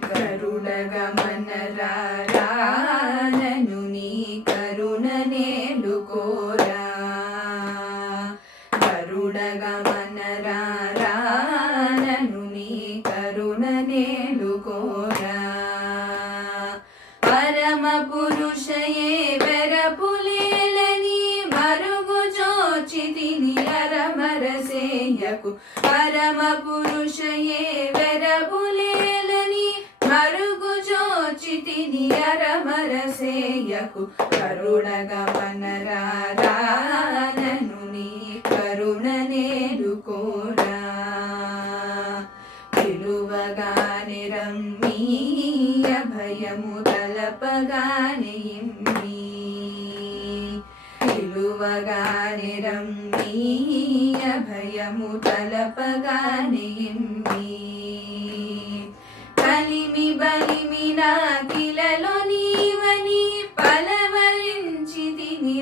గరుడగమన నను నీ కరుణ నేలుకోరా గరుడగమన నను నీ కరుణ నేలుకోరా పరమ పురుషయే వెరపులేలని మరుగు జోచితిని అరమరసేయకు పరమ పురుషయే వెరపులేలని మరుగు జోచితిని అరమరసేయకు కరుణగమన నను నీ కరుణ నేలుకోరా పిలువగానే రమ్మీయ భయము తలపగానే ఇమ్మీ పిలువగానే రమ్మీయ భయము తలపగానే ఇమ్మీ కలిమి బలిమి నాకిలలో నీవని పలవరించితిని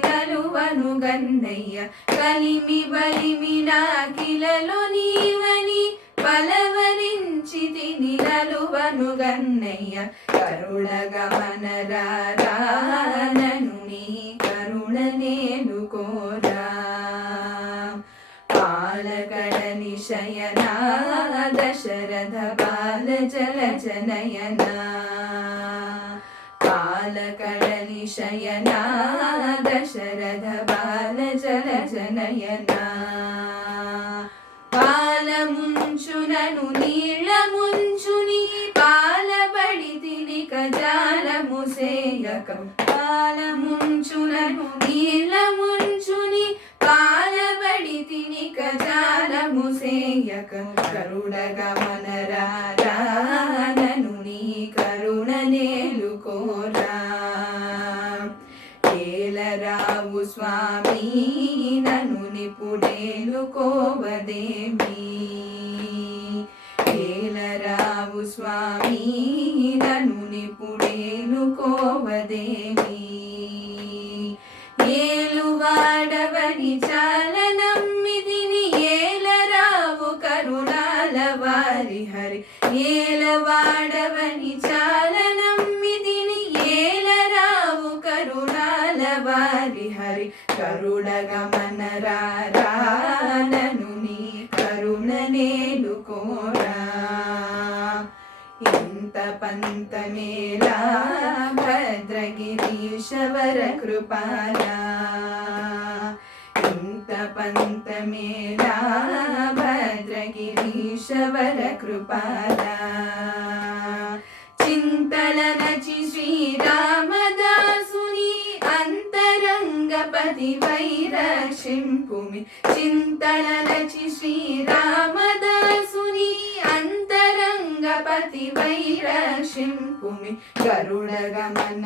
నలువను గన్నయ్య కలిమి బలిమి నాకిలలో నీవని పలవరించితిని నలువను గన్నయ్య కరుణగమన నను నీ కరుణ నేలుకోరా పాలకడ నిశయనా దశరథ బాల జలజనయనా పాలకడ నిశయనా దశరథ బాల జలజనయనా పాలముంచునను నీళ్ళ ముంచుని పాలబడితిని కజాలము సేయకం పాలముంచునను నీళ్ళ ముంచుని పాలబడితిని కజాలము సేయకం కరుణగమన నను నీ కరుణ నేలుకోరా ఏలరావు స్వామి నను నిపుడేలుకోవదేమి ఏలరావు స్వామి నను నిపుడేలుకోవదేమి ఏలువాడవని చాలా నమ్మిదిని ఏలరావు కరుణాల వారి హరి ఏలవాడవని చాలా నమ్మిదిని ఏలరావు కరుణాల వారి హరి కరుణగమన నను నీ కరుణ నేలుకోరా ఇంత పంతమేలా భద్రగిరీశవర కృపాలా ఇంత పంతమేలా భద్రగిరీశవర కృపాలా చింతల నచి శ్రీరామదాసుని అంతరంగపతి వైరక్షింపుమి చింతల నచి శ్రీరామదాసుని అంతరంగపతి వైరక్షింపుమి గరుడగమన